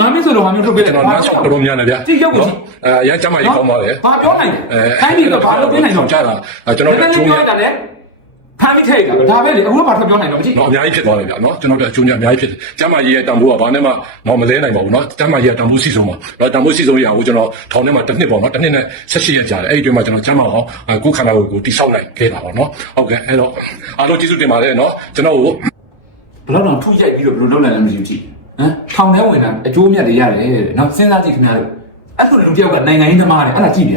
ငါမင်းဆိုတော့ဟာမျိုးထုတ်ပေးတယ်ကျွန်တော်နားချောက်တော်တော်များနေဗျာကြည့်ရုပ်ကိုကြည့်အဲအရင်ကျမကြီးကောင်းပါလေဘာပြောနိုင်လဲခိုင်းပြီးတော့ဘာလုပ်ပေးနိုင်တော့ကြားတာကျွန်တော်တို့ကျိုးကျိုးပြောများတာလေခိုင်းပြီးထိတ်တာဒါပဲလေအခုတော့ဘာထွက်ပြောနိုင်တော့မကြည့်တော့အများကြီးဖြစ်သွားတယ်ဗျာနော်ကျွန်တော်တို့အကျိုးများအများကြီးဖြစ်တယ်ကျမကြီးရဲ့တန်ဖိုးကဘာနဲ့မှမောင်မလဲနိုင်ပါဘူးနော်ကျမကြီးရဲ့တန်ဖိုးစီဆုံးပါတော့တန်ဖိုးစီဆုံးရအောင်ကျွန်တော်ထောင်ထဲမှာတစ်နှစ်ပေါ့နော်တစ်နှစ်နဲ့16ရက်ကြာတယ်အဲ့ဒီအတွင်းမှာကျွန်တော်ကျမအောင်ကိုခန္ဓာကိုယ်ကိုတိဆောက်လိုက်ခဲ့တာပေါ့နော်ဟုတ်ကဲ့အဲ့တော့အားလုံးကျေးဇူးတင်ပါတယ်နော်ကျွန်တော်ကိုဘယ်တော့တော့ထူးရိုက်ပြီးတော့ဘယ်လိုလုပ်နိုင်လဲမသိဘူးကြည့်ဟ မ်ထောင်ထဲဝင်တာအကျိုးမြတ်တွေရတယ်တဲ့နော်စဉ်းစားကြည့်ခင်ဗျားတို့အဲ့လိုလူတယောက်ကနိုင်ငံရေးသမားတယ်အဲ့ဒါကြည့်ပြ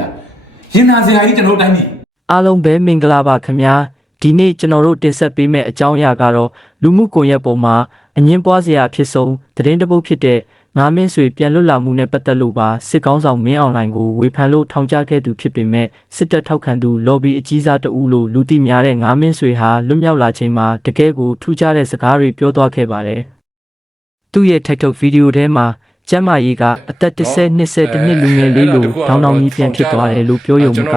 ရင်နာစရာကြီးကျွန်တော်တိုင်းပြည်အားလုံးပဲမင်္ဂလာပါခင်ဗျာဒီနေ့ကျွန်တော်တို့တင်ဆက်ပေးမယ့်အကြောင်းအရာကတော့လူမှုကွန်ရက်ပေါ်မှာအငင်းပွားစရာဖြစ်ဆုံးသတင်းတစ်ပုဒ်ဖြစ်တဲ့ငါးမင်းဆွေပြန်လွတ်လာမှုနဲ့ပတ်သက်လို့ပါစစ်ကောင်းဆောင်မင်းအွန်လိုင်းကိုဝေဖန်လို့ထောင်ချခဲ့သူဖြစ်ပေမဲ့စစ်တပ်ထောက်ခံသူ lobby အကြီးစားတဦးလို့လူသိများတဲ့ငါးမင်းဆွေဟာလွတ်မြောက်လာချိန်မှာတကယ်ကိုထူးခြားတဲ့စကားတွေပြောသွားခဲ့ပါတယ် သူ့ရဲ့ TikTok ဗီဒီယိုထဲမှာ ကျမ်းမာရေးကအသက်10နှစ်ဆက်တစ်နှစ်လူငယ်လေးလိုတောင်းတောင်းကြီးပြန်ဖြစ်သွားတယ်လို့ပြောရုံက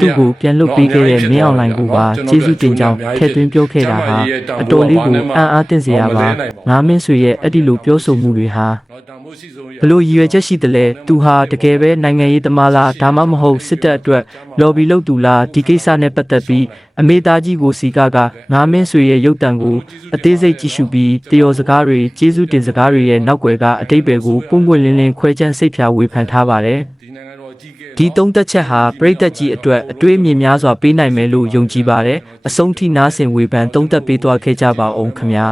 သူ့ကိုပြန်လွတ်ပေးခဲ့တဲ့မင်းအွန်လိုင်းကိုပါကျေးဇူးတင်ကြောင်းထည့်သွင်းပြောခဲ့တာဟာအတော်လေးကိုအံ့အားသင့်စရာပါငါမင်းဆွေရဲ့အဲ့ဒီလိုပြောဆိုမှုတွေဟာနော်တန်ဖိုးစီဆုံးရဘလို့ရည်ရွယ်ချက်ရှိတယ်လဲသူဟာတကယ်ပဲနိုင်ငံရေးသမားလားဒါမှမဟုတ်စစ်တပ်အတွက် lobby လုပ်သူလားဒီကိစ္စနဲ့ပတ်သက်ပြီးအမေသားကြီးကိုစီကားကငါမင်းဆွေရဲ့ရုပ်တံကိုအသေးစိတ်ကြည့်ရှုပြီးတယောစကားတွေကျေးဇူးတင်စကားတွေရဲ့နောက်ွယ်ကအတိတ်ပဲကိုပုံပွင့်လင်းလင်းခွဲခြမ်းစိတ်ဖြာဝေဖန်ထားပါတယ်ဒီနိုင်ငံတော်ကြီးကဲဒီသုံးသက်ချက်ဟာပြည်သက်ကြီးအတွက်အတွေးအမြင်များစွာပေးနိုင်မယ်လို့ယုံကြည်ပါတယ်အဆုံးထိနားဆင်ဝေဖန်သုံးသက်ပေးသွားခဲ့ကြပါအောင်ခင်ဗျာ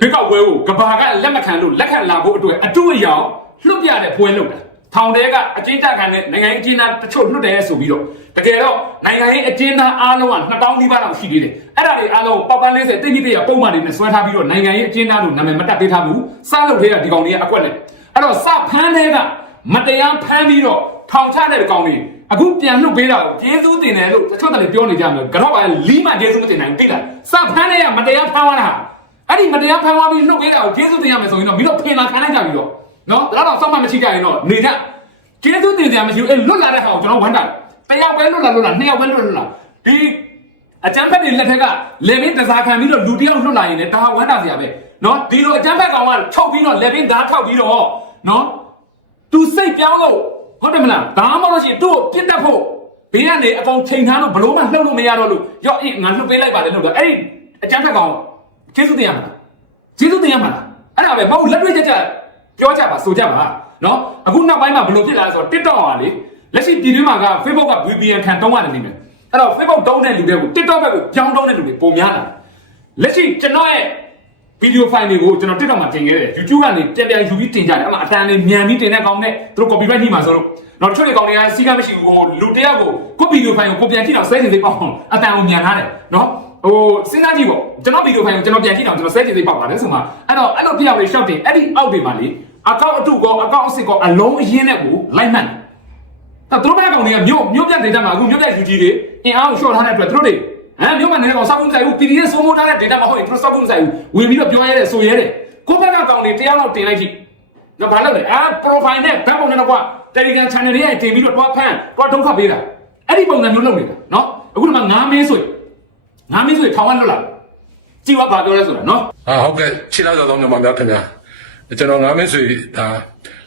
ဘိကောက်ပွဲကိုကဘာကလက်မခံလို့လက်ခံလာဖို့အတွက်အတူအယောင်လွတ်ပြတဲ့ပွဲလုပ်တာထောင်တဲကအကျဉ်းချခံတဲ့နိုင်ငံရေးအကျဉ်းသားတချို့လွတ်တယ်ဆိုပြီးတော့တကယ်တော့နိုင်ငံရေးအကျဉ်းသားအားလုံးက2000နီးပါးလောက်ရှိသေးတယ်အဲ့ဒါတွေအားလုံးပေါက်ပန်း40တိတိတိရပုံမှန်တွေနဲ့ဆွဲထားပြီးတော့နိုင်ငံရေးအကျဉ်းသားလို့နာမည်မတက်ပေးထားဘူးစလုပ်သေးတာဒီကောင်တွေကအကွက်နဲ့ အဲ့တော့စဖမ်းတဲ့ကမတရားဖမ်းပြီးတော့ထောင်ချတဲ့ကောင်တွေအခုပြန်လွတ်ပေးတာကိုကျေးဇူးတင်တယ်လို့တချို့တည်းပြောနေကြတယ်ကတော့ကလီးမှကျေးဇူးမတင်နိုင်ဘူးသိလားစဖမ်းတဲ့ကမတရားဖမ်းသွားတာအဲ့ဒီမတရားဖမ်းသွားပြီးနှုတ်ပေးတာကိုကျေးဇူးတင်ရမယ်ဆိုရင်တော့မင်းတို့ဖင်လာခံလိုက်ကြပြီတော့နော်ဒါတော့စောင့်မှမရှိကြရင်တော့နေကြကျေးဇူးတင်ကြမရှိဘူးအဲ့လွတ်လာတဲ့ဟာကိုကျွန်တော်ဝမ်းတာတယောက်ပဲလွတ်လာလွတ်လာနှစ်ယောက်ပဲလွတ်လာဒီအကြမ်းဖက်တွေလက်ထက်ကလေမင်းတစားခံပြီးတော့လူတယောက်လွတ်လာရင်လည်းဒါဝမ်းတာစရာပဲနော်ဒီလိုအကြမ်းဖက်ကောင်ကချုပ်ပြီးတော့လေမင်းဓာတ်ထောက်ပြီးတော့ နော်သူစိတ်ပြောင်းလို့ဟုတ်တယ်မလားဒါမှမဟုတ်လို့ရှိရင်သူ့ကိုပြစ်တတ်ဖို့ဘေးကနေအကောင်ချိန်ထားလို့ဘလို့မှလှုပ်လို့မရတော့လို့ရော့အေးငါလှုပ်ပေးလိုက်ပါလေလို့တော့အဲ့ဒီအကြမ်းဖက်ကောင်ကျေးဇူးတင်ရမှာလားကျေးဇူးတင်ရမှာလားအဲ့ဒါပဲမဟုတ်လက်တွေ့ကြကြပြောကြပါဆိုကြပါနော်အခုနောက်ပိုင်းမှာဘယ်လိုဖြစ်လာလဲဆိုတော့ TikTok ဟာလေလက်ရှိပြည်တွင်းမှာက Facebook က VPN ခံတုံးရတယ်နေမယ်အဲ့တော့ Facebook တုံးတဲ့လူတွေကို TikTok ဘက်ကိုပြောင်းတုံးတဲ့လူတွေပုံများလာလက်ရှိကျွန်တော်ရဲ့ ဗီဒီယိုဖိုင်တွေကိုကျွန်တော် TikTok မှာတင်ခဲ့တယ် YouTube ကနေပြန်ပြန်ယူပြီးတင်ကြတယ်အဲ့မှာအတန်လေးမြန်ပြီးတင်တဲ့ကောင်နဲ့သူတို့ copyright နှိမှာဆိုလို့တော့တချို့တွေကောင်တွေကစီးကမရှိဘူးဟိုလူတယောက်ကိုကိုဗီဒီယိုဖိုင်ကိုကိုပြန်ကြည့်တော့ဆဲနေသေးပေါ့အတန်ကိုမြန်ထားတယ်နော်ဟိုစဉ်းစားကြည့်ပေါ့ကျွန်တော်ဗီဒီယိုဖိုင်ကိုကျွန်တော်ပြန်ကြည့်တော့ကျွန်တော်ဆဲနေသေးပေါ့ပါတယ်ဆိုမှအဲ့တော့အဲ့လိုတယောက်လေးရှောက်တင်အဲ့ဒီအောက်တွေမှာလေအကောင့်အတုကောအကောင့်အစစ်ကောအလုံးအရင်းနဲ့ကိုလိုက်မှန်တယ်ဒါသူတို့ဘက်ကောင်တွေကမြို့မြို့ပြတ်ဒေတာမှာအခုမြို့ပြတ် UG တွေအင်အားကိုရှော့ထားတဲ့အတွက်သူတို့တွေ ဟမ်မြို့မှာနေတဲ့ကောင်စောက်ကုန်ဆိုင်ဘူး PDF စိုးမိုးထားတဲ့ data မဟုတ်ရင်သူတို့စောက်ကုန်ဆိုင်ဘူးဝင်ပြီးတော့ပြောရဲတယ်ဆိုရဲတယ်ကိုယ့်ဘက်ကကောင်တွေတရားလောက်တင်လိုက်ကြည့်တော့ဘာလုပ်လဲအာ profile နဲ့ဓာတ်ပုံနဲ့တော့ကွာ Telegram channel တွေရဲ့တင်ပြီးတော့တွားဖမ်းတွားဒုက္ခပေးတာအဲ့ဒီပုံစံမျိုးလုပ်နေတာနော်အခုဒီမှာငါးမင်းဆွေငါးမင်းဆွေထောင်ဝက်လွတ်လာကြည့်ပါဘာပြောလဲဆိုတာနော်ဟာဟုတ်ကဲ့ခြေလာတော်တော်မြန်မာများခင်ဗျာကျွန်တော်ငါမင်းဆွေဒါ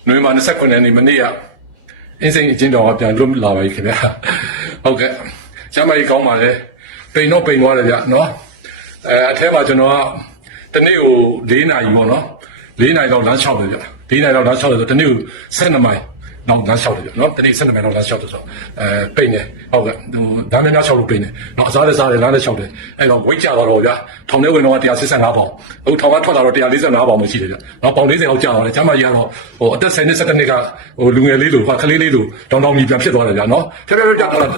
နွေမာ29ရက်နေ့မနေ့ကအင်းစိန်အချင်းတော်ကပြန်လွတ်လာပါပြီခင်ဗျာဟုတ်ကဲ့ကျမကြီးကောင်းပါလေ ပိန်တော့ပိန်သွားတယ်ဗျနော်အဲအထဲမှာကျွန်တော်ကတနေ့ကို၄နာရီပေါ့နော်၄နာရီတော့လမ်းလျှောက်တယ်ဗျ၄နာရီတော့လမ်းလျှောက်တယ်ဆိုတနေ့ကို12မိုင်တော့လမ်းလျှောက်တယ်ဗျနော်တနေ့12မိုင်တော့လမ်းလျှောက်တယ်ဆိုအဲပိန်တယ်ဟုတ်ကဲ့ဟိုဒါများများလျှောက်လို့ပိန်တယ်နော်အစားလည်းစားတယ်လမ်းလည်းလျှောက်တယ်အဲ့တော့ဝိတ်ကြတော့တော့ဗျထောင်ထဲဝင်တော့185ပေါင်အခုထောင်ကထွက်လာတော့145ပေါင်မှရှိတယ်ဗျနော်ပေါင်40လောက်ကြာသွားတယ်ကျမကြီးကတော့ဟိုအသက်10နှစ်17နှစ်ကဟိုလူငယ်လေးလိုဟာကလေးလေးလိုတောင်းတောင်းကြီးပြန်ဖြစ်သွားတယ်ဗျနော်ဖြည်းဖြည်းဖြည်းကြာသွားတယ်အဲ့ဒီ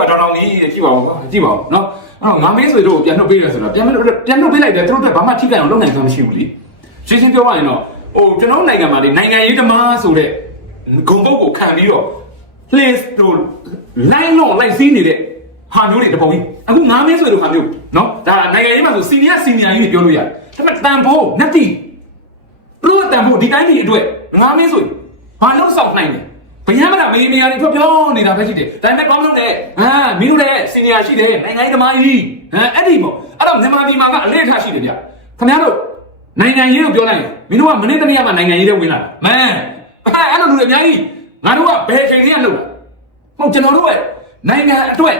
ကတောင်တောင်ကြီးကြည့်ပါဦးကြည့်ပါဦးနော်အဲ့တော့ငါမင်းဆွေတို့ကိုပြန်နှုတ်ပေးရဆိုတာပြန်ပြန်နှုတ်ပေးလိုက်တယ်သူတို့ကဘာမှထိခိုက်အောင်လုပ်နိုင်စွမ်းမရှိဘူးလေရှင်းရှင်းပြောရရင်တော့ဟိုကျွန်တော်နိုင်ငံမှာဒီနိုင်ငံရေးသမားဆိုတဲ့ဂုံပုတ်ကိုခံပြီးတော့ place တို့ line လုံးလိုက်စီးနေတဲ့ဟာမျိုးတွေတပုံကြီးအခုငါမင်းဆွေတို့ဟာမျိုးနော်ဒါနိုင်ငံရေးမှာဆို senior senior ကြီးတွေပြောလို့ရတယ်ဒါပေမဲ့တန်ဖိုးနက်တီဘလို့တန်ဖိုးဒီတိုင်းကြီးအတွက်ငါမင်းဆွေဘာလို့စောင့်နိုင်လဲ ဘယံမလားမေးနေရတယ်ပြောပြောနေတာပဲရှိတယ်ဒါပေမဲ့ကောင်းလို့နဲ့ဟာမင်းတို့လည်းစီနီယာရှိတယ်နိုင်ငံရေးသမားကြီးဟမ်အဲ့ဒီပေါ့အဲ့တော့မြန်မာပြည်မှာကအလေးထားရှိတယ်ဗျခင်ဗျားတို့နိုင်ငံရေးကိုပြောလိုက်ရင်မင်းတို့ကမနေ့တနေ့ကမှနိုင်ငံရေးတွေဝင်လာတာမန်အဲ့အဲ့လိုလူတွေအများကြီးငါတို့ကဘယ်ချိန်ကြီးကလုပ်တာဟုတ်ကျွန်တော်တို့ရဲ့နိုင်ငံအတွက်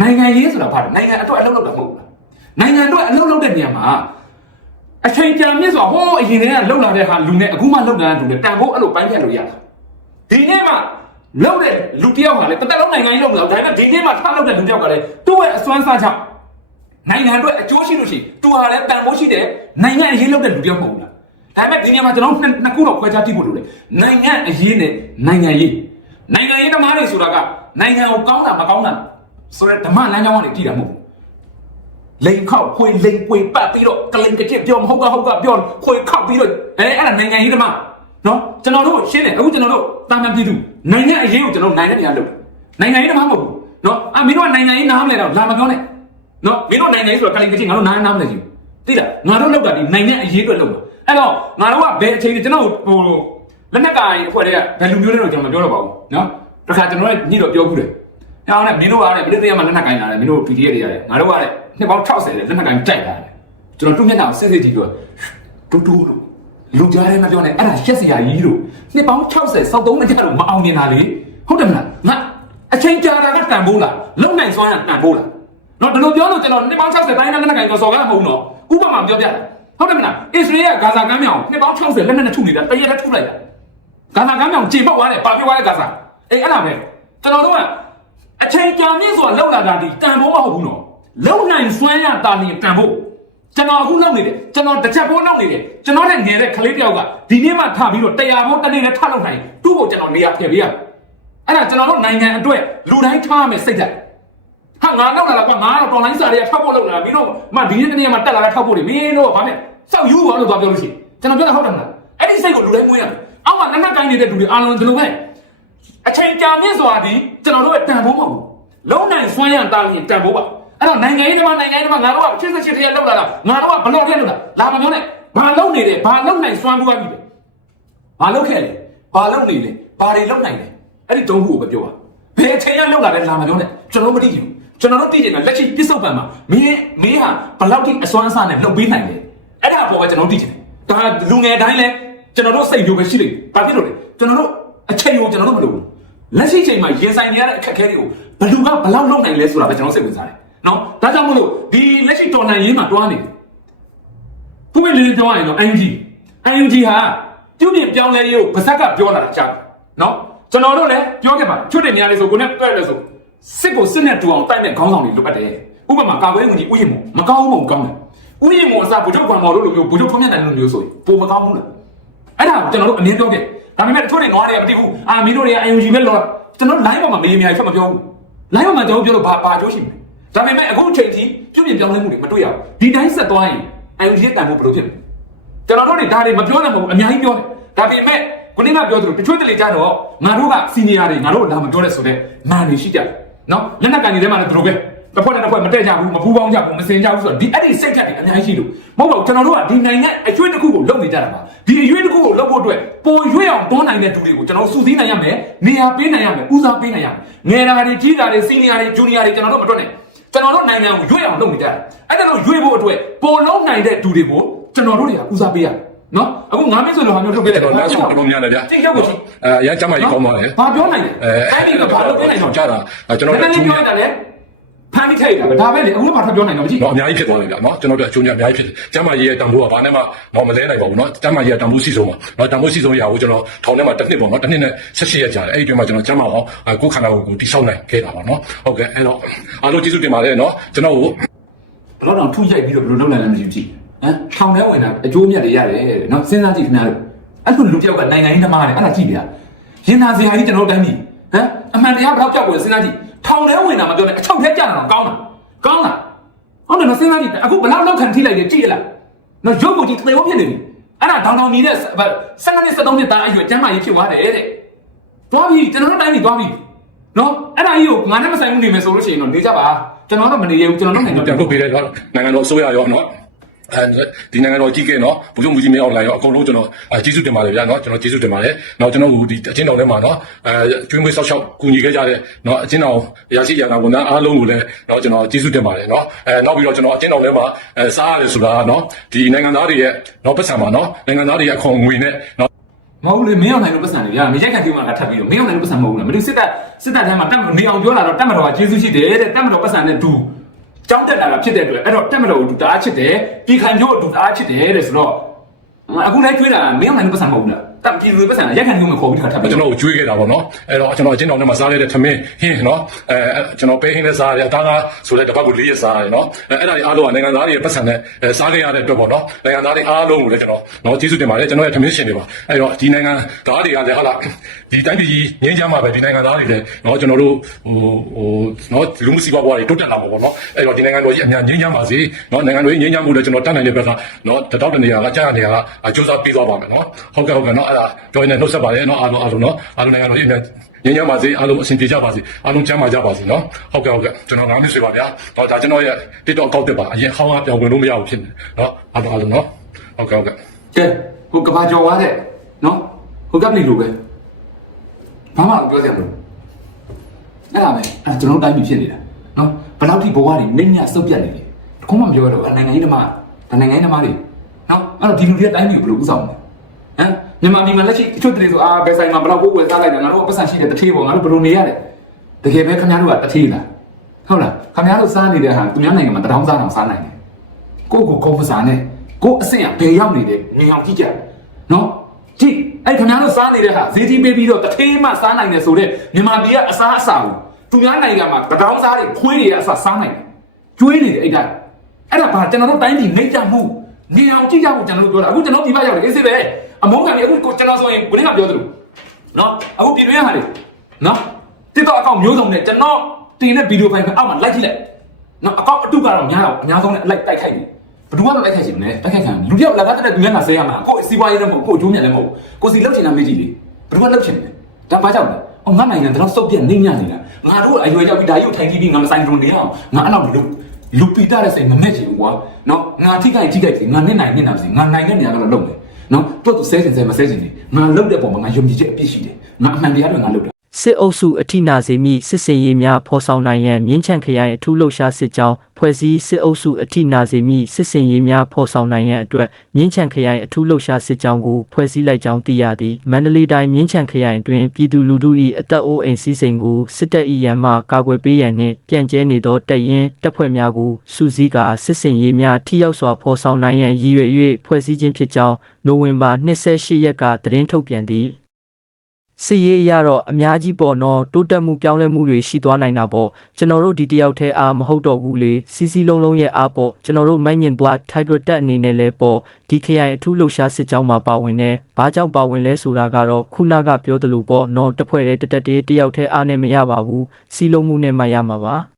နိုင်ငံရေးဆိုတာဘာလဲနိုင်ငံအတွက်အလုပ်လုပ်တာမဟုတ်ဘူးလားနိုင်ငံအတွက်အလုပ်လုပ်တဲ့နေရာမှာအချိန်ကြာမြင့်စွာဟိုးအရင်ကလှုပ်လာတဲ့ဟာလူနဲ့အခုမှလှုပ်လာတဲ့လူနဲ့တန်ဖို့အဲ့လိုပိုင်းဖြတ်လို့ရတာ ဒီနေ့မှလှုပ်တဲ့လူတစ်ယောက်ဟာလည်းတစ်သက်လုံးနိုင်ငံရေးလုပ်လို့ဒါပေမဲ့ဒီနေ့မှထလှုပ်တဲ့လူတစ်ယောက်ကလည်းသူ့ရဲ့အစွမ်းစားကြောင့်နိုင်ငံအတွက်အကျိုးရှိလို့ရှိရင်သူဟာလည်းတန်ဖိုးရှိတယ်နိုင်ငံအရေးလုပ်တဲ့လူတယောက်မဟုတ်ဘူးလားဒါပေမဲ့ဒီနေရာမှာကျွန်တော်နှစ်နှစ်ခုတော့ခွဲခြားကြည့်ဖို့လိုတယ်နိုင်ငံအရေးနဲ့နိုင်ငံရေးနိုင်ငံရေးသမားတွေဆိုတာကနိုင်ငံကိုကောင်းတာမကောင်းတာဆိုတဲ့ဓမ္မလမ်းကြောင်းကနေကြည့်တာမဟုတ်ဘူးလိန်ခောက်ခွေလိန်ပွေပတ်ပြီးတော့ကလင်ကကျစ်ပြောမဟုတ်ကဟုတ်ကပြောခွေခောက်ပြီးတော့အဲအဲ့ဒါနိုင်ငံရေးသမား နော်ကျွန်တော်တို့ရှင်းတယ်အခုကျွန်တော်တို့တာမန်ပြည်သူနိုင်ငံအရေးကိုကျွန်တော်နိုင်တဲ့နေရာလုပ်တယ်နိုင်ငံရေးသမားမဟုတ်ဘူးနော်အမင်းတို့ကနိုင်ငံရေးနားမလဲတော့လာမပြောနဲ့နော်မင်းတို့နိုင်ငံရေးဆိုတော့ကလိန်ကချင်းငါတို့နားနားမလဲကြီးသိလားငါတို့လောက်တာဒီနိုင်ငံအရေးအတွက်လောက်တာအဲ့တော့ငါတို့ကဘယ်အချိန်ကျွန်တော်ဟိုလက်နက်ကင်အဖွဲ့တွေကဘယ်လူမျိုးလဲတော့ကျွန်တော်မပြောတော့ပါဘူးနော်တခါကျွန်တော်လည်းညိတော့ပြောဘူးတယ်ဟောင်းနဲ့မင်းတို့ကလည်းမင်းတို့တရားမှလက်နက်ကင်လာတယ်မင်းတို့ PDF တွေရတယ်ငါတို့ကလည်းနှစ်ပေါင်း60တဲ့လက်နက်ကင်ကြိုက်လာတယ်ကျွန်တော်သူ့မျက်နှာကိုစစ်စစ်ကြည့်ပြောတူတူလို့ လူကြားထဲမှာပြောနေအဲ့ဒါရှက်စရာကြီးလို့နှစ်ပေါင်း60စောက်သုံးနှစ်ကျတော့မအောင်မြင်တာလေဟုတ်တယ်မလားငါအချိန်ကြာတာကတန်ဖိုးလားလုံနိုင်စွမ်းရတန်ဖိုးလားနော်ဒီလိုပြောလို့ကျွန်တော်နှစ်ပေါင်း60တိုင်းနဲ့လက်နက်ကိုင်တော့စော်ကားမဟုတ်တော့ဥပမာပြောပြတယ်ဟုတ်တယ်မလားအစ္စရေးကဂါဇာကမ်းမြောင်နှစ်ပေါင်း60လက်နက်နဲ့ထုနေတာတရက်နဲ့ထုလိုက်တာဂါဇာကမ်းမြောင်ကြေပောက်သွားတယ်ပါပြောသွားတဲ့ဂါဇာအေးအဲ့ဒါပဲကျွန်တော်တို့ကအချိန်ကြာမြင့်စွာလောက်လာတာဒီတန်ဖိုးမဟုတ်ဘူးနော်လုံနိုင်စွမ်းရတာနေတန်ဖိုး ကျွန်တော်အခုလောက်နေတယ်ကျွန်တော်တစ်ချက်ပိုးလောက်နေတယ်ကျွန်တော်နဲ့ငယ်တဲ့ကလေးတယောက်ကဒီနေ့မှထပြီးတော့တရားဘုံတစ်နေ့နဲ့ထလောက်နိုင်သူ့ကိုကျွန်တော်နေရာဖျက်ပေးရအဲ့ဒါကျွန်တော်တို့နိုင်ငံအတွက်လူတိုင်းထားမယ်စိတ်ဓာတ်ဟာငါလောက်လာလားကွာငါတော့တော်လိုင်းစာတွေကထောက်ဖို့လောက်လာမင်းတို့မဒီနေ့တနေ့မှတက်လာတဲ့ထောက်ဖို့တွေမင်းတို့ကဘာနဲ့စောက်ယူပါလို့ပြောပြောလို့ရှိရင်ကျွန်တော်ပြောတာဟုတ်တယ်မလားအဲ့ဒီစိတ်ကိုလူတိုင်းမွေးရတယ်အောက်ကလက်နက်ကိုင်းနေတဲ့လူတွေအားလုံးဒီလိုပဲအချိန်ကြာမြင့်စွာဒီကျွန်တော်တို့ရဲ့တန်ဖိုးမဟုတ်ဘူးလုံးနိုင်ဆွမ်းရတားရင်တန်ဖိုးပါ အဲ့တော့နိုင်ငံရေးသမားနိုင်ငံရေးသမားငါတို့က88တည်းလောက်လာတာငါတို့ကဘလော့ခဲ့လို့လားလာမပြောနဲ့ဘာလုံးနေတယ်ဘာလုံးနိုင်ဆွမ်းဘူးပါပြီပဲဘာလုံးခဲ့လဲဘာလုံးနေလဲဘာတွေလုံးနိုင်လဲအဲ့ဒီတုံးခုကိုပဲပြောပါဘယ်အချိန်ကလောက်လာတယ်လာမပြောနဲ့ကျွန်တော်မသိဘူးကျွန်တော်တို့သိတယ်ကလက်ရှိပြစ္ဆုတ်ပံမှာမင်းမင်းဟာဘယ်လောက်ထိအစွမ်းအစနဲ့လှုပ်ပေးနိုင်လဲအဲ့ဒါပေါ်ပဲကျွန်တော်တို့သိချင်တယ်ဒါလူငယ်တိုင်းလဲကျွန်တော်တို့စိတ်မျိုးပဲရှိလိမ့်ဘာဖြစ်လို့လဲကျွန်တော်တို့အချိန်ကိုကျွန်တော်တို့မလုပ်ဘူးလက်ရှိချိန်မှာရင်ဆိုင်နေရတဲ့အခက်အခဲတွေကိုဘယ်သူကဘယ်လောက်လုပ်နိုင်လဲဆိုတာပဲကျွန်တော်စိတ်ဝင်စားတယ် နော်ဒါကြောင့်မလို့ဒီလက်ရှိတော်လှန်ရေးမှာတွားနေတယ်ခုပဲလေးလေးပြောရရင်တော့ UNG UNG ဟာပြုပြင်ပြောင်းလဲရေးကိုဗစက်ကပြောလာတာကြားတယ်နော်ကျွန်တော်တို့လည်းပြောခဲ့ပါချွတ်တယ်များလေဆိုကိုနဲ့တွေ့လဲဆိုစစ်ကိုစစ်နဲ့တူအောင်တိုက်တဲ့ခေါင်းဆောင်တွေလိုအပ်တယ်။ဥပမာကာကွယ်ဝင်ကြီးဥယျာဉ်မမကောင်းဘူးမကောင်းတယ်။ဥယျာဉ်မအစားဗိုလ်ချုပ်ကွန်မော်တို့လိုမျိုးဗိုလ်ချုပ်ထွန်းမြတ်နိုင်လိုမျိုးဆိုရင်ပိုမကောင်းဘူးလား။အဲ့ဒါကိုကျွန်တော်တို့အမြင်ပြောခဲ့။ဒါပေမဲ့တချို့တွေငွားတွေကမသိဘူး။အာမင်းတို့တွေက UNG ပဲလောကျွန်တော် line ပေါ်မှာမေးမြန်းဖက်မပြောဘူး။ line ပေါ်မှာကျွန်တော်ပြောလို့ဘာဘာကြိုးရှိမလဲ။ ဒါပေမဲ့အခုအချိန်ကြီးပြုပြင်ပြောင်းလဲမှုတွေမတွေ့ရဘူး။ဒီတိုင်းဆက်သွားရင် UNG ရဲ့တန်ဖိုးဘယ်လိုဖြစ်လဲ။ကျွန်တော်တို့တွေဒါတွေမပြောနိုင်ဘူးအများကြီးပြောတယ်ဒါပေမဲ့ခုနကပြောသလိုတချို့တလေကြတော့ငါတို့ကစီနီယာတွေငါတို့လာမပြောတဲ့ဆိုတော့မာနေရှိကြတယ်နော်လက်နက်ကန်တွေထဲမှာလည်းသူတို့ပဲတစ်ဖွဲ့နဲ့တစ်ဖွဲ့မတည့်ကြဘူးမပူပေါင်းကြဘူးမစင်ကြဘူးဆိုတော့ဒီအဲ့ဒီစိတ်ဓာတ်တွေအများကြီးရှိလို့မဟုတ်ပါဘူးကျွန်တော်တို့ကဒီနိုင်ငံအရွေးတစ်ခုကိုလုပ်နေကြတာပါဒီအရွေးတစ်ခုကိုလုပ်ဖို့အတွက်ပိုရွေးအောင်တွန်းနိုင်တဲ့သူတွေကိုကျွန်တော်စုစည်းနိုင်ရမယ်နေရာပေးနိုင်ရမယ်ဦးစားပေးနိုင်ရမယ်ငယ်တာတွေကြီးတာတွေစီနီယာတွေဂျူနီယာတွေကျွန်တော်တို့မတွက်နဲ့ ကျွန်တော်တို့နိုင်ငံကိုရွေးအောင်လုပ်နေကြတာအဲ့ဒါလို့ရွေးဖို့အတွက်ပိုလုံးနိုင်တဲ့သူတွေကိုကျွန်တော်တို့တွေကဦးစားပေးရနော်အခုငါမင်းဆိုလို့ဟာမျိုးထုတ်ပေးတယ်တော့နောက်ဆုံးတော်တော်များတယ်ဗျာတိတ်ရောက်ကိုရှိအဲအရင်ကျမကြီးကောင်းပါလေဘာပြောနိုင်လဲအဲအဲ့ဒီကဘာလို့ပြောနိုင်တော့ကြားတာကျွန်တော်နည်းနည်းပြောတာလေ ဖမ်းပြီးထိုက်တာပဲဒါပဲလေအခုမှဘာထပ်ပြောနိုင်တော့မကြည့်တော့အများကြီးဖြစ်သွားတယ်ဗျာနော်ကျွန်တော်တို့အကျိုးညအများကြီးဖြစ်တယ်ကျမကြီးရဲ့တန်ဖိုးကဘာနဲ့မှတော့မလဲနိုင်ပါဘူးနော်ကျမကြီးရဲ့တန်ဖိုးစီဆုံးပါနော်တန်ဖိုးစီဆုံးရအောင်ကျွန်တော်ထောင်ထဲမှာတစ်နှစ်ပေါ့နော်တစ်နှစ်နဲ့16ရက်ကြာတယ်အဲ့ဒီအတွင်းမှာကျွန်တော်ကျမအောင်ကိုယ်ခန္ဓာကိုယ်ကိုတိဆောက်နိုင်ခဲ့တာပါနော်ဟုတ်ကဲ့အဲ့တော့အားလုံးကျေးဇူးတင်ပါတယ်နော်ကျွန်တော်ကိုဘယ်တော့တောင်ထုရိုက်ပြီးတော့ဘယ်လိုလုပ်နိုင်လဲမသိဘူးကြည့်ဟမ်ထောင်ထဲဝင်တာအကျိုးမြတ်တွေရတယ်တဲ့နော်စဉ်းစားကြည့်ခင်ဗျားတို့အဲ့လိုလူတစ်ယောက်ကနိုင်ငံရေးသမားတယ်အဲ့ဒါကြည့်ဗျာရင်နာစရာကြီးကျွန်တော်တို့တန်းပြီဟမ်အမှန်တရားဘယ်တော့ကြောက်ကိုစဉ်းစားကြည့် ထောင်ထဲဝင်တာမပြောနဲ့အချုပ်ထဲကြာတာတော့ကောင်းတာကောင်းတာဟုတ်တယ်နော်စဉ်းစားကြည့်အခုဘယ်လောက်လောက်ခံထိလိုက်တယ်ကြည့်ရလားနော်ရုပ်ကိုကြည့်သေဖို့ဖြစ်နေပြီအဲ့ဒါဒေါင်ဒေါင်နေတဲ့15နှစ်17နှစ်သားအရွယ်ကျမ်းမာရေးဖြစ်သွားတယ်တဲ့သွားပြီကျွန်တော်တို့တိုင်းပြီသွားပြီနော်အဲ့ဒါကြီးကိုငါနဲ့မဆိုင်ဘူးနေမယ်ဆိုလို့ရှိရင်တော့နေကြပါကျွန်တော်တော့မနေရဘူးကျွန်တော်တို့နိုင်ငံပြန်ထုတ်ပေးတဲ့တော့နိုင်ငံတော်အစိုးရရောနော် အဲဒီနိုင်ငံတော်ကြီးကဲနော်ဘုရားမူကြီးမင်းအောင်လာရောအကုန်လုံးကျွန်တော်အဲကျေးဇူးတင်ပါတယ်ဗျာနော်ကျွန်တော်ကျေးဇူးတင်ပါတယ်နောက်ကျွန်တော်တို့ဒီအချင်းတော်ထဲမှာနော်အဲကျွေးမွေးဆောက်ရှောက်ကူညီခဲ့ကြတဲ့နော်အချင်းတော်ရရှိရတာဝန်ထမ်းအားလုံးကိုလည်းနော်ကျွန်တော်ကျေးဇူးတင်ပါတယ်နော်အဲနောက်ပြီးတော့ကျွန်တော်အချင်းတော်ထဲမှာအဲစားရတယ်ဆိုတာကနော်ဒီနိုင်ငံသားတွေရဲ့နော်ပတ်စံပါနော်နိုင်ငံသားတွေရဲ့အခွန်ငွေနဲ့နော်မဟုတ်လေမင်းအောင်နိုင်လို့ပတ်စံတွေဗျာမရက်ခံပြောမှငါထပ်ပြီးတော့မင်းအောင်နိုင်လို့ပတ်စံမဟုတ်ဘူးလားမင်းစစ်တပ်စစ်တပ်ထဲမှာတက်မတော်နေအောင်ပြောလာတော့တက်မတော်ကကျေးဇူးရှိတယ်တဲ့တက်မတော်ပတ်စံနဲ့ဒူ ကြောင်းတက်တာကဖြစ်တဲ့အတွက်အဲ့တော့တက်မတော်ကိုဒူတအားချစ်တယ်ပြည်ခိုင်မျိုးကိုဒူတအားချစ်တယ်တဲ့ဆိုတော့အခုလည်းကျွေးတာမင်းအောင်နိုင်လို့ပတ်စံမဟုတ်ဘူးလား တက်ပြည်သူတွေပတ်စံရက်ခံပြောမှခေါ်ပြီးခါထပ်ပြီးကျွန်တော်ကိုကျွေးခဲ့တာပေါ့နော်အဲ့တော့ကျွန်တော်အချင်းတော်ထဲမှာစားရတဲ့သမင်းဟင်းနော်အဲကျွန်တော်ပဲဟင်းနဲ့စားရတယ်အသားသားဆိုတဲ့တစ်ပတ်ကို၄ရက်စားရတယ်နော်အဲအဲ့ဒါတွေအားလုံးကနိုင်ငံသားတွေရဲ့ပတ်စံနဲ့အဲစားခဲ့ရတဲ့အတွက်ပေါ့နော်နိုင်ငံသားတွေအားလုံးကိုလည်းကျွန်တော်နော်ကျေးဇူးတင်ပါတယ်ကျွန်တော်ရဲ့သမင်းရှင်တွေပါအဲ့တော့ဒီနိုင်ငံသားတွေကလည်းဟာလာဒီတိုင်းပြည်ငင်းချမ်းမှာပဲဒီနိုင်ငံသားတွေလည်းနော်ကျွန်တော်တို့ဟိုဟိုနော်လူမှုစီးပွားဘဝတွေတိုးတက်လာမှာပေါ့နော်အဲ့တော့ဒီနိုင်ငံတော်ကြီးအများငင်းချမ်းပါစေနော်နိုင်ငံတော်ကြီးငင်းချမ်းမှုလည်းကျွန်တော်တတ်နိုင်တဲ့ဘက်ကနော်တတောက်တနေရာကကြားနေရာကစူးစမ်းပေးသွားပါမယ်နော်ဟုတ်ကဲ့ဟုတ်ကဲ့နော်အဲ့ဒါကြောင်းနေနှုတ်ဆက်ပါတယ်နော်အားလုံးအားလုံးနော်အားလုံးနိုင်ငံတော်ကြီးအများငင်းချမ်းပါစေအားလုံးအဆင်ပြေကြပါစေအားလုံးကျန်းမာကြပါစေနော်ဟုတ်ကဲ့ဟုတ်ကဲ့ကျွန်တော်ငါးမိတ်ဆွေပါဗျာတော့ဒါကျွန်တော်ရဲ့ TikTok အကောင့်တက်ပါအရင်ဟောင်းကပြောင်းဝင်လို့မရဘူးဖြစ်နေနော်အားလုံးအားလုံးနော်ဟုတ်ကဲ့ဟုတ်ကဲ့ကဲဟိုကဘာကြော်သွားတဲ့နော်ဟိုကပ်နေလို့ပဲဘာမှမပြောစရာမလိုအဲ့ဒါပဲအဲ့ကျွန်တော်တိုင်းပြည်ဖြစ်နေတာနော်ဘယ်လောက်ထိဘဝတွေနေညစုပ်ပြတ်နေလဲတခုမှမပြောတော့ဘူးနိုင်ငံရေးသမားဒါနိုင်ငံရေးသမားတွေနော်အဲ့တော့ဒီလူတွေကတိုင်းပြည်ကိုဘယ်လိုဥဆောင်လဲဟမ် မြန်မာပြည်မှာလက်ရှိအချို့တည်းဆိုအာဘယ်ဆိုင်မှာဘယ်လောက်ကိုယ်ဝယ်စားလိုက်တာငါတို့ကပတ်စံရှိတဲ့တထေးပေါ့ငါတို့ဘယ်လိုနေရလဲတကယ်ပဲခင်ဗျားတို့ကတထေးလားဟုတ်လားခင်ဗျားတို့စားနေတဲ့ဟာသူများနိုင်ငံမှာတထောင်စားအောင်စားနိုင်တယ်ကိုယ့်ကိုကောင်းပစာနဲ့ကိုယ့်အဆင့်ကဘယ်ရောက်နေလဲမြင်အောင်ကြည့်ကြနော်ကြည့်အဲ့ခင်ဗျားတို့စားနေတဲ့ဟာဈေးကြီးပေးပြီးတော့တထေးမှစားနိုင်တယ်ဆိုတော့မြန်မာပြည်ကအစားအစာကိုသူများနိုင်ငံမှာတထောင်စားတွေခွေးတွေကအစားစားနိုင်တယ်ကျွေးနေတယ်အဲ့ဒါအဲ့ဒါဘာကျွန်တော်တို့တိုင်းပြည်နှိမ့်ကြမှုမြင်အောင်ကြည့်ကြဖို့ကျွန်တော်တို့ပြောတာအခုကျွန်တော်ဒီဘက်ရောက်တယ်အေးစေပဲ အမုန်းခံနေအခုကျွန်တော်ဆိုရင်ကိုနေကပြောသလိုနော်အခုပြည်တွင်းဟာလေနော်တစ်တော့အကောင့်မျိုးစုံနဲ့ကျွန်တော်တင်တဲ့ဗီဒီယိုဖိုင်ကအောက်မှာလိုက်ကြည့်လိုက်နော်အကောက်အတုကတော့များတော့အများဆုံးနဲ့အလိုက်တိုက်ခိုက်နေဘယ်သူမှမတိုက်ခိုက်ချင်ဘူးလေတိုက်ခိုက်ခံလူပြောက်လက်ကားတဲ့သူမျက်နှာဆဲရမှာကိုယ်စီးပွားရေးလည်းမဟုတ်ကိုယ်ကျိုးမြတ်လည်းမဟုတ်ကိုယ်စီလောက်ချင်တာမေးကြည့်လေဘယ်သူကလောက်ချင်တယ်ဒါဘာကြောင့်လဲအော်ငါနိုင်ငံတော့စုပ်ပြက်နေညနေတာငါတို့အရွယ်ရောက်ပြီးဒါရုပ်ထိုင်ကြည့်ပြီးငါမဆိုင်လို့နေအောင်ငါအဲ့လောက်လူလူပီတာတဲ့စိတ်မမဲ့ချင်ဘူးကွာနော်ငါထိခိုက်ထိခိုက်စီငါနဲ့နိုင်နဲ့နိုင်စီငါနိုင်တဲ့နေရာကတော့လုံတယ် နော်တွတ်သူဆဲချင်ဆဲမဆဲချင်နေငါလုံတဲ့ပုံမှာငါယုံကြည်ချက်အပြည့်ရှိတယ်ငါအမှန်တရားတွေငါလုံတယ် စစ်အုပ်စုအထိနာစေမိစစ်စင်ရေးများဖော်ဆောင်နိုင်ရန်မြင်းချံခရိုင်အထူးလှုပ်ရှားစစ်ကြောင်းဖွဲ့စည်းစစ်အုပ်စုအထိနာစေမိစစ်စင်ရေးများဖော်ဆောင်နိုင်ရန်အတွက်မြင်းချံခရိုင်အထူးလှုပ်ရှားစစ်ကြောင်းကိုဖွဲ့စည်းလိုက်ကြောင်းသိရသည်မန္တလေးတိုင်းမြင်းချံခရိုင်တွင်ပြည်သူလူထု၏အသက်အိုးအိမ်စည်းစိမ်ကိုစစ်တပ်၏ရန်မှကာကွယ်ပေးရန်နှင့်ပြန့်ကျဲနေသောတပ်ရင်းတပ်ဖွဲ့များကိုစုစည်းကာစစ်စင်ရေးများထိရောက်စွာဖော်ဆောင်နိုင်ရန်ရည်ရွယ်၍ဖွဲ့စည်းခြင်းဖြစ်ကြောင်းနိုဝင်ဘာ28ရက်ကသတင်းထုတ်ပြန်သည် စီရေးအရတော့အများကြီးပေါ့နော်တိုးတက်မှုပြောင်းလဲမှုတွေရှိသွားနိုင်တာပေါ့ကျွန်တော်တို့ဒီတယောက်တည်းအားမဟုတ်တော့ဘူးလေစီစီလုံးလုံးရဲ့အားပေါ့ကျွန်တော်တို့မိုင်းညင်ဘွားထိုက်ဒရတက်အနေနဲ့လဲပေါ့ဒီခရိုင်အထူးလှုပ်ရှားစစ်ကြောင်းမှာပါဝင်နေဘာကြောင့်ပါဝင်လဲဆိုတာကတော့ခုနကပြောသလိုပေါ့နော်တစ်ဖွဲ့တည်းတစ်တက်တည်းတယောက်တည်းအားနဲ့မရပါဘူးစီလုံးမှုနဲ့မှရမှာပါ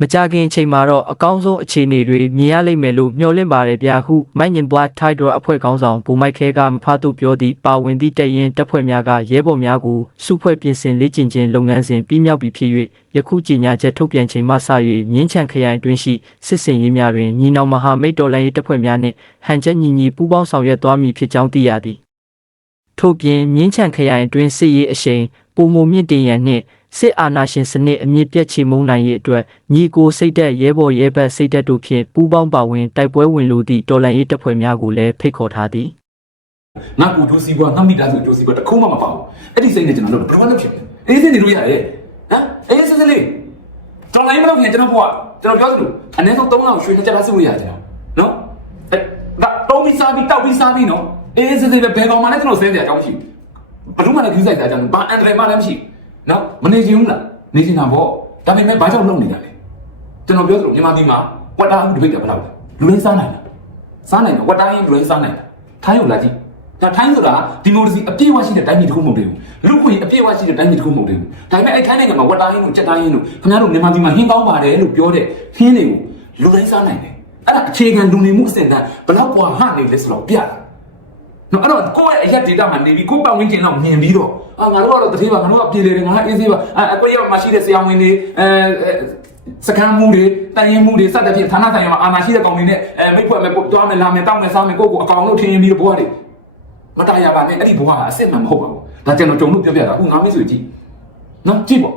မကြခင်အချိန်မှာတော့အကောင်းဆုံးအခြေအနေတွေမြင်ရလိမ့်မယ်လို့မျှော်လင့်ပါတယ်ဗျာဟုမိုင်းညင်ဘွားထိုက်ဒရအဖွဲ့ခေါင်းဆောင်ဘူမိုက်ခဲကမဖတ်သူပြောသည့်ပါဝင်သည့်တပ်ရင်တပ်ဖွဲ့များကရဲဘော်များကိုစုဖွဲ့ပြင်ဆင်လေ့ကျင့်ခြင်းလုပ်ငန်းစဉ်ပြီးမြောက်ပြီဖြစ်၍ယခုကြေညာချက်ထုတ်ပြန်ချိန်မှစ၍မြင်းချံခရိုင်တွင်ရှိစစ်စင်ရေးများတွင်ညီနောင်မဟာမိတ်တော်လှန်ရေးတပ်ဖွဲ့များနှင့်ဟန်ချက်ညီညီပူးပေါင်းဆောင်ရွက်သွားမည်ဖြစ်ကြောင်းသိရသည်ထို့ပြင်မြင်းချံခရိုင်အတွင်းစစ်ရေးအရှိန်ပုံမမြင့်တင်ရန်နှင့် စစ်အာဏာရှင်စနစ်အမြင့်ပြတ်ချေမှုန်းနိုင်ရေးအတွက်ညီကိုစိတ်သက်ရဲဘော်ရဲဘက်စိတ်သက်တို့ဖြင့်ပူးပေါင်းပါဝင်တိုက်ပွဲဝင်လိုသည့်တော်လှန်ရေးတပ်ဖွဲ့များကိုလည်းဖိတ်ခေါ်ထားသည်ငါကူဒိုစီဘွားငါမိသားစုဒိုစီဘွားတခုမှမပေါ့အဲ့ဒီစိတ်နဲ့ကျွန်တော်တို့ဘယ်လိုလုပ်ဖြစ်လဲအေးစင်းနေလို့ရတယ်ဟမ်အေးစင်းစင်းလေးကျွန်တော်လည်းမလုပ်ခင်ကျွန်တော်ဘွားကျွန်တော်ပြောသလိုအနည်းဆုံး3လောက်ရွှေနှစ်ချက်လားစုလို့ရတယ်ကျွန်တော်နော်အဲ့ဒါတော့ပြီးစားပြီးတောက်ပြီးစားပြီးနော်အေးစင်းစင်းပဲဘယ်ကောင်မှလည်းကျွန်တော်ဆဲစရာအကြောင်းမရှိဘူးဘယ်သူမှလည်းကြည့်ဆိုင်တာကြောင့်ဘာအန်ဒရယ်မှလည်းမရှိ နော်မနေချင်ဘူးလားနေချင်တာပေါ့ဒါပေမဲ့ဘာကြောင့်လုပ်နေတာလဲကျွန်တော်ပြောသလိုမြန်မာပြည်မှာဝတ်တာမှုဒီဘိတ်ကဘယ်လောက်လဲလူရင်းစားနိုင်လားစားနိုင်တယ်ဝတ်တိုင်းလူရင်းစားနိုင်တယ်ထိုင်းကိုလာကြည့်ဒါထိုင်းဆိုတာဒီမိုကရေစီအပြည့်အဝရှိတဲ့တိုင်းပြည်တစ်ခုမဟုတ်သေးဘူးလူ့ခွေအပြည့်အဝရှိတဲ့တိုင်းပြည်တစ်ခုမဟုတ်သေးဘူးဒါပေမဲ့အဲ့ထိုင်းနိုင်ငံမှာဝတ်တိုင်းတို့ကြက်တိုင်းတို့ခင်ဗျားတို့မြန်မာပြည်မှာဟင်းကောင်းပါတယ်လို့ပြောတဲ့ဟင်းတွေကိုလူတိုင်းစားနိုင်တယ်အဲ့ဒါအခြေခံလူနေမှုအဆင့်တန်းဘယ်တော့ကွာဟနေလဲဆိုတော့ပြတာ နော်အဲ့တော့ကိုယ့်ရဲ့အရက်ဒေတာမှာနေပြီးကိုယ့်ပတ်ဝန်းကျင်လောက်မြင်ပြီးတော့အာငါတို့ကတော့တတိပါငါတို့ကပြည်လေတယ်ငါကအေးသေးပါအဲအကွေရောက်မှာရှိတဲ့ဆရာဝန်တွေအဲစကန်မှုတွေတိုင်ရင်မှုတွေစတဲ့ဖြင့်ဌာနဆိုင်ရာမှာအာဏာရှိတဲ့ကောင်တွေနဲ့အဲမိတ်ဖွဲ့မယ်ပို့သွားမယ်လာမယ်တောင်းမယ်စားမယ်ကိုယ့်ကိုအကောင်လို့ထင်ရင်ပြီးတော့ဘွားတွေမတရားပါနဲ့အဲ့ဒီဘွားကအစ်စ်မှမဟုတ်ပါဘူးဒါကျွန်တော်ကြုံလို့ပြောပြတာအခုငါမင်းဆိုကြည့်နော်ကြည့်ပေါ့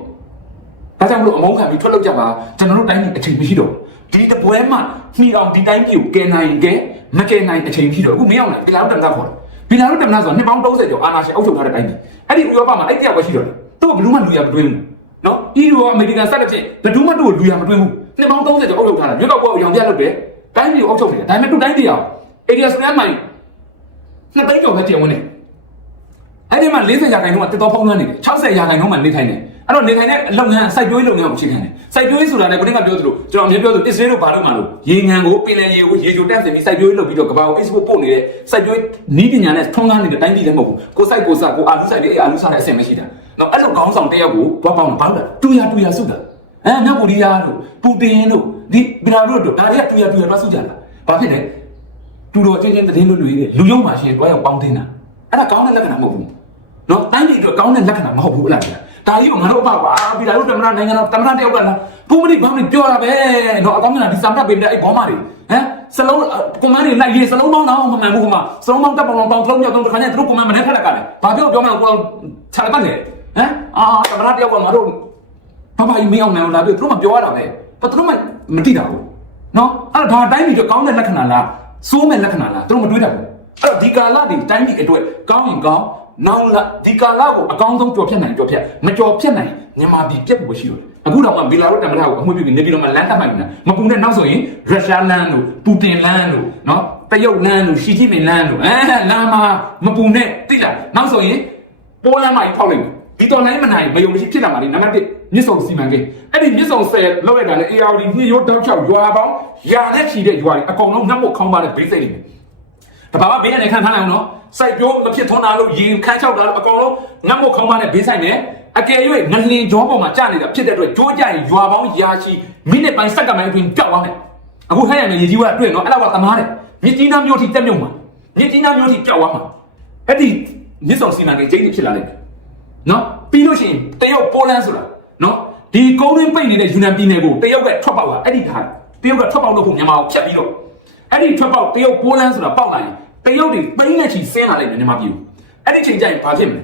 ဒါကြောင့်မလို့အမုန်းခံပြီးထွက်လောက်ကြပါကျွန်တော်တို့တိုင်းပြည်အချိန်မရှိတော့ဒီတပွဲမှာနှီးအောင်ဒီတိုင်းပြည်ကိုကယ်နိုင်ကဲမကယ်နိုင်အချိန်မရှိတော့အခုမရောက်နိုင်ဘီလာတို့တမနာခေါ်တယ် ဘီလာတို့တမနာဆိုနှစ်ပေါင်း30ကျော်အာဏာရှင်အုပ်ချုပ်ထားတဲ့တိုင်းပြည်အဲ့ဒီဥရောပမှာအဲ့ဒီတယောက်ပဲရှိတော့တယ်သူ့ကဘလူးမှလူရမတွင်းဘူးနော်အီရိုအမေရိကန်စတဲ့ဖြင့်ဘယ်သူမှတို့ကိုလူရမတွင်းဘူးနှစ်ပေါင်း30ကျော်အုပ်ချုပ်ထားတာမြို့တော့ပေါ်ရောင်ပြလုပ်တယ်တိုင်းပြည်ကိုအုပ်ချုပ်နေတယ်ဒါပေမဲ့သူ့တိုင်းပြည်အောင်အေရီယာစနမိုင်နှစ်သိန်းကျော်ပဲတင်ဝင်တယ်အဲ့ဒီမှာ40ရာခိုင်နှုန်းကတက်တော့ဖုံးလွှမ်းနေတယ်60ရာခိုင်နှုန်းမှနေထိုင်တယ် အဲ့တော့နေထိုင်တဲ့လုပ်ငန်းစိုက်ပျိုးရေးလုပ်ငန်းကိုအခြေခံတယ်စိုက်ပျိုးရေးဆိုတာလည်းကိုတင်ကပြောသလိုကျွန်တော်အမြဲပြောသလိုအစ္စရေးတို့ဘာလို့မှလို့ရေငန်ကိုပင်လယ်ရေကိုရေချိုတက်စင်ပြီးစိုက်ပျိုးရေးလုပ်ပြီးတော့ကဘာကို export ပို့နေတဲ့စိုက်ပျိုးနီးပညာနဲ့ထွန်းကားနေတဲ့တိုင်းပြည်လည်းမဟုတ်ဘူးကိုစိုက်ကိုစားကိုအာလူစိုက်ပြီးအာလူစားတဲ့အဆင့်မရှိတာနော်အဲ့လိုခေါင်းဆောင်တစ်ယောက်ကိုတွားပေါင်းတာဘာလို့လဲတူရတူရစုတာအဲမြောက်ကိုရီးယားတို့ပူတင်တို့ဒီဘီလာတို့တို့ဒါတွေကတူရတူရတွားစုကြတာဘာဖြစ်လဲတူတော်ချင်းချင်းသတင်းလွတ်လွေတဲ့လူယုံမှရှင်တွားရောက်ပေါင်းတင်တာအဲ့ဒါကောင်းတဲ့လက္ခဏာမဟုတ်ဘူးနော်တိုင်းပြည်အတွက်ကောင်းတဲ့လက္ခဏာမဟုတ်ဘူးအလားဗျာ ဒါကြီးကငါတို့အပပါပြည်လာတို့တမနာနိုင်ငံတော်တမနာတယောက်ကလားဘုမတိဘာမတိပြောတာပဲနော်အကောင်းကဒီစံပတ်ပေးတဲ့အဲ့ဘောမတွေဟမ်စလုံးကွန်မန်းတွေလိုက်ရေးစလုံးပေါင်းတော့မမှန်ဘူးခမစလုံးပေါင်းတက်ပေါင်းပေါင်းသုံးမြောက်သုံးတစ်ခါနဲ့သူတို့ကွန်မန်းမနဲ့ထက်လက်ကလည်းဘာပြောပြောမှကိုတော့ခြာပတ်နေဟမ်အာတမနာတယောက်ကငါတို့ဘာဘာကြီးမင်းအောင်နိုင်လာပြီသူတို့မပြောရတာပဲဘာသူတို့မမတိတာဘူးနော်အဲ့တော့ဒါတိုင်းပြည်အတွက်ကောင်းတဲ့လက္ခဏာလားစိုးမဲ့လက္ခဏာလားသူတို့မတွေးတတ်ဘူး အဲ့တော့ဒီကာလဒီတိုင်းပြည်အတွက်ကောင်းရင်ကောင်းနောင်လာဒီကာလကိုအကောင်းဆုံးကြော်ဖြတ်နိုင်ကြော်ဖြတ်မကြော်ဖြတ်နိုင်မြန်မာပြည်ပြက်ဖို့ရှိတယ်အခုတော့မှဘီလာရုစ်တမန်တော်ကိုအမှုပြုပြီးနေပြည်တော်မှာလမ်းတတ်မှိုင်နေတာမပူနဲ့နောက်ဆိုရင်ရုရှားလမ်းတို့ပူတင်လမ်းတို့နော်တရုတ်လမ်းတို့ရှီဂျီမင်လမ်းတို့အဲလမ်းမှာမပူနဲ့တိလားနောက်ဆိုရင်ပိုးလမ်းမှာဖောက်လိုက်ဒီတော်လိုင်းမနိုင်မယုံမရှိဖြစ်လာမှာလေနံပါတ်1မြစ်ဆုံစီမံကိန်းအဲ့ဒီမြစ်ဆုံဆယ်လောက်ရတာလေ ARD ညရိုးတောက်ချောက်ရွာပေါင်းရာနဲ့ချီတဲ့ရွာတွေအကုန်လုံးနှက်ဖို့ခေါင်းပါတဲ့ဘေးစိတ်တွေ တဘာဝဘေးကနေခံထားနိုင်အောင်နော်စိုက်ပျိုးမဖြစ်ထွန်းတာလို့ရင်ခန်းချောက်တာလို့အကောင်လုံးငတ်မို့ခေါင်းမနဲ့ဘေးဆိုင်နဲ့အကယ်၍ငလင်ကြောပေါ်မှာကြာနေတာဖြစ်တဲ့အတွက်ကြိုးကြရင်ရွာပေါင်းရာချီမိနစ်ပိုင်းစက္ကန့်ပိုင်းအတွင်းကြောက်သွားမယ်အခုဟဲ့ရမယ်ရေကြီးကတွေ့နော်အဲ့ဒါကသမားတယ်မြစ်ကြီးနားမျိုးထိတက်မြုံမှာမြစ်ကြီးနားမျိုးထိကြောက်သွားမှာအဲ့ဒီမြစ်ဆောင်စီမံကိန်းကျင်းဖြစ်လာလိမ့်မယ်နော်ပြီးလို့ရှိရင်တရုတ်ပိုလန်ဆိုတာနော်ဒီကုန်းရင်းပိတ်နေတဲ့ယူနန်ပြည်နယ်ကိုတရုတ်ကထွက်ပေါက်တာအဲ့ဒီခါတရုတ်ကထွက်ပေါက်လို့ကိုမြန်မာကိုဖြတ်ပြီးတော့ အဲ့ဒီထွက်ပေါက်တရုတ်ပိုးလန်းဆိုတာပေါက်လာရင်တရုတ်တွေပိန်းနဲ့ချီဆင်းလာလိုက်တယ်မြန်မာပြည်ကိုအဲ့ဒီချိန်ကျရင်ဘာဖြစ်မလဲ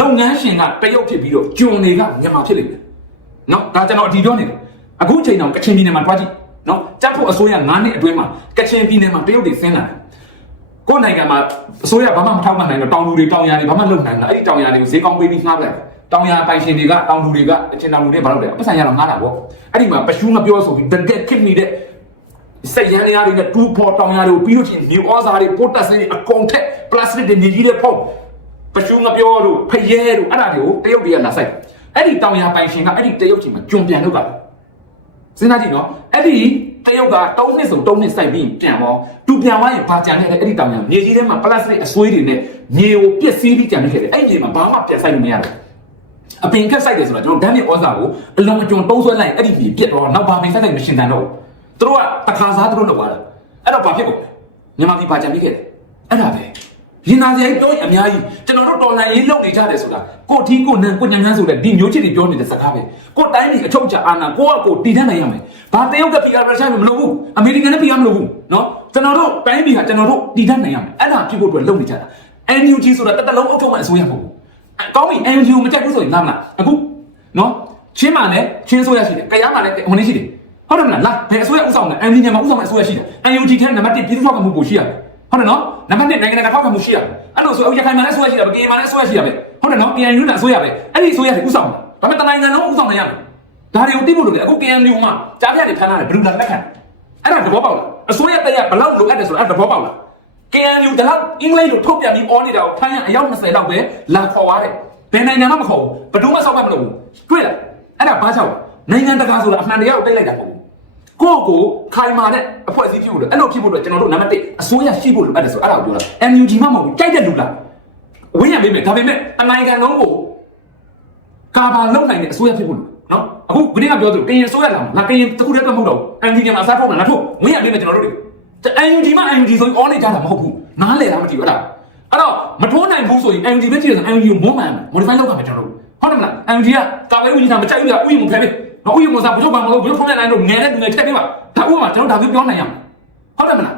လုပ်ငန်းရှင်ကတရုတ်ဖြစ်ပြီးတော့ဂျွန်တွေကမြန်မာဖြစ်လိမ့်မယ်နော်ဒါကျွန်တော်အတီပြောနေတယ်အခုချိန်တော့ကချင်ပြည်နယ်မှာတွားကြည့်နော်ကြက်ဖို့အစိုးရ9နှစ်အတွင်းမှာကချင်ပြည်နယ်မှာတရုတ်တွေဆင်းလာတယ်ကိုယ်နိုင်ငံမှာအစိုးရဘာမှမထောက်ပံ့နိုင်တော့တောင်လူတွေတောင်ယာတွေဘာမှလုပ်နိုင်တာအဲ့ဒီတောင်ယာတွေကိုဈေးကောင်းပေးပြီးငှားပလိုက်တောင်ယာပိုင်ရှင်တွေကတောင်လူတွေကအချင်းတောင်လူတွေဘာလုပ်လဲပတ်စံရတော့ငှားတာပေါ့အဲ့ဒီမှာပရှူးမပြောဆိုပြီးတကက်ခစ်နေတဲ့ စိတ်ရန်ရတွေနဲ့တူပေါ်တောင်ရတွေကိုပြီးလို့ချင်းမြေဩဇာတွေပိုတက်စတွေအကုန်ထက်ပလတ်စတစ်တွေမြေကြီးတွေဖုံးပရှုံးမပြောတို့ဖရဲတို့အဲ့ဒါတွေကိုတရုတ်တွေကလာဆိုင်အဲ့ဒီတောင်ရပိုင်ရှင်ကအဲ့ဒီတရုတ်ချင်းမှာကျွံပြန်လုပ်တာစဉ်းစားကြည့်နော်အဲ့ဒီတရုတ်က၃နှစ်ဆို၃နှစ်စိုက်ပြီးပြန်ပေါ့သူပြန်သွားရင်ဘာကြံနေလဲအဲ့ဒီတောင်ရမြေကြီးထဲမှာပလတ်စတစ်အဆွေးတွေနဲ့မြေကိုပျက်စီးပြီးကြံနေခဲ့တယ်အဲ့ဒီမြေမှာဘာမှပြန်ဆိုင်လို့မရဘူးအပင်ကက်ဆိုင်တယ်ဆိုတာကျွန်တော်ဓာတ်မြေဩဇာကိုအလုံးအကျွံတုံးဆွဲလိုက်အဲ့ဒီမြေပြက်တော့နောက်ဘာပင်ဆိုင်ဆိုင်မရှင်တန်တော့ဘူး သူတို့ကတခါစားသူတို့လုပ်သွားတာအဲ့တော့ဘာဖြစ်ကုန်မြန်မာပြည်ဘာကြံပြီးခဲ့လဲအဲ့ဒါပဲရင်နာစရာပြောရင်အများကြီးကျွန်တော်တို့တော်လှန်ရေးလုပ်နေကြတယ်ဆိုတာကိုထီးကိုနန်ကိုညံညမ်းဆိုတဲ့ဒီမျိုးချစ်တွေပြောနေတဲ့စကားပဲကိုတိုင်းပြည်အချုပ်ချာအာဏာကိုကကိုတည်ထနိုင်ရမယ်ဘာတရုတ်ကပြည်ကရုရှားမလို့ဘူးအမေရိကန်နဲ့ပြည်ကမလို့ဘူးနော်ကျွန်တော်တို့တိုင်းပြည်ဟာကျွန်တော်တို့တည်ထနိုင်ရမယ်အဲ့ဒါဖြစ်ဖို့အတွက်လုပ်နေကြတာ NUG ဆိုတာတတလုံးအုပ်ချုပ်မှအစိုးရမဟုတ်ဘူးကောင်းပြီ NUG ကိုမကြိုက်ဘူးဆိုရင်လာမလားအခုနော်ချင်းမှလည်းချင်းဆိုရရှိတယ်ကရားမှလည်းဟိုနေရှိတယ် ဟုတ်တယ်မလားလာဘယ်အစိုးရဥဆောင်လဲ MD ညမှာဥဆောင်တဲ့အစိုးရရှိတယ် UNG ထဲနံပါတ်1ပြည်သူ့ထောက်ခံမှုပို့ရှိရတယ်ဟုတ်တယ်နော်နံပါတ်2နိုင်ငံတကာထောက်ခံမှုရှိရတယ်အဲ့လိုဆိုအခုရခိုင်မှာလည်းအစိုးရရှိတယ်ဗကင်းမှာလည်းအစိုးရရှိရတယ်ဟုတ်တယ်နော် KNU နဲ့အစိုးရပဲအဲ့ဒီအစိုးရတွေဥဆောင်တာဒါပေမဲ့တနိုင်ငံလုံးဥဆောင်နေရမယ်ဒါတွေကိုသိဖို့လိုတယ်အခု KNU မှာကြားပြတွေဖမ်းထားတယ်ဘယ်လိုလဲလက်ခံအဲ့ဒါသဘောပေါက်လားအစိုးရတက်ရဘယ်လောက်လိုအပ်တယ်ဆိုတော့အဲ့ဒါသဘောပေါက်လား KNU ဒါတော့အင်္ဂလိပ်လိုထုတ်ပြန်ပြီးအော်နေတာကိုဖမ်းရအယောက်20လောက်ပဲလာခေါ်သွားတယ်ဘယ်နိုင်ငံမှမခေါ်ဘူးဘယ်သူမှစောက်မှမလုပ်ဘူးတွေ့လားအဲ့ဒါဘာကြောင့်နိုင်ငံတကာဆိုတာအမှန်တရားကိုတိတ်လိုက်တာမဟုတ်ဘူး ကိုယ့်ကိုခိုင်မာတဲ့အဖွဲ့အစည်းဖြစ်ဖို့လို့အဲ့လိုဖြစ်ဖို့လို့ကျွန်တော်တို့နံပါတ်1အစိုးရရှိဖို့လိုအပ်တယ်ဆိုအဲ့ဒါကိုပြောတာ MUG မှမဟုတ်ဘူးကြိုက်တဲ့လူလားဝင်းရမေးမယ်ဒါပေမဲ့အနိုင်ငံလုံးကိုကာဘာလုံနိုင်တဲ့အစိုးရဖြစ်ဖို့လို့နော်အခုဂရင်းကပြောသလိုကရင်အစိုးရလာမှာငါကရင်တခုတည်းတော့မဟုတ်တော့ဘူး MUG မှာအစားထုတ်လာလားထုတ်ဝင်းရမေးမယ်ကျွန်တော်တို့တွေ MUG မှ MUG ဆိုရင် all နေကြတာမဟုတ်ဘူးနားလေတာမသိဘူးအဲ့ဒါအဲ့တော့မထိုးနိုင်ဘူးဆိုရင် MUG ပဲကြည့်ရအောင် MUG ကိုမွမ်းမှန် modify လုပ်ပါမယ်ကျွန်တော်တို့ဟုတ်တယ်မလား MUG ကကာဝေးဦးကြီးကမကြိုက်ဘူးလားဥယျာဉ်မဖယ် ပေးနော်ဥယျာဉ်မစားဘုချုပ်ဘာမလို့ဘုချုပ်ထုံးတဲ့နိုင်တို့ငယ်တဲ့လူငယ်ချက်ပေးပါဒါဥပမာကျွန်တော်ဒါမျိုးပြောနိုင်ရမယ်ဟုတ်တယ်မလား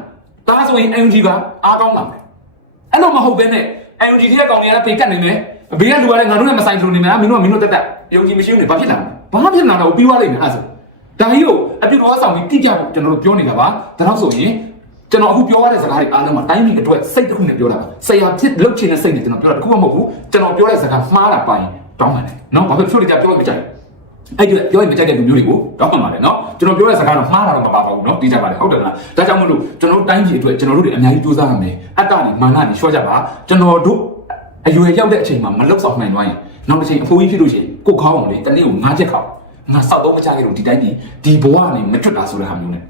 ဒါဆိုရင် NUG ကအားကောင်းလာမယ်အဲ့လိုမဟုတ်ဘဲနဲ့ NUG ที่ကောင်တွေကဖေကတ်နေမယ်ဘေးကလူကလည်းငါတို့နဲ့မဆိုင်လို့နေမယ်မင်းတို့ကမင်းတို့တက်တက်ယုံကြည်မရှိဘူးနေဘာဖြစ်လာလဲဘာဖြစ်လာတော့ပြီးသွားလိမ့်မယ်အဲ့ဆိုဒါကြီးကိုအပြစ်တော်ဆောင်ပြီးတိကျဖို့ကျွန်တော်တို့ပြောနေတာပါဒါတော့ဆိုရင်ကျွန်တော်အခုပြောရတဲ့စကားတွေအားလုံးမှာတိုင်းပြည်အတွက်စိတ်တစ်ခုနဲ့ပြောတာပါဆရာဖြစ်လုတ်ချင်တဲ့စိတ်နဲ့ကျွန်တော်ပြောတာတခုမှမဟုတ်ဘူးကျွန်တော်ပြောတဲ့စကားမှားတာပိုင်းတောင်းပန်တယ်နော်ဘာဖြစ်လို့လဲပြောလို့ကြပြောမကြိုက် အဲ့ဒီပြောရင်မကြိုက်တဲ့လူမျိုးတွေကိုတောင်းပန်ပါတယ်နော်ကျွန်တော်ပြောတဲ့စကားတော့မှားတာတော့မပါပါဘူးနော်သိကြပါတယ်ဟုတ်တယ်လားဒါကြောင့်မလို့ကျွန်တော်တို့တိုင်းပြည်အတွက်ကျွန်တော်တို့တွေအများကြီးစူးစမ်းရမယ်အတ္တတွေမာနတွေရှော့ကြပါကျွန်တော်တို့အရွယ်ရောက်တဲ့အချိန်မှာမလောက်ဆောင်နိုင်သွားရင်နောက်တစ်ချိန်အဖိုးကြီးဖြစ်လို့ရှိရင်ကိုခေါင်းအောင်လေတနေ့ကိုငါးချက်ခေါက်ငါစောက်တော့မချခဲ့လို့ဒီတိုင်းပြည်ဒီဘဝကနေမထွက်တာဆိုတဲ့ဟာမျိုးနဲ့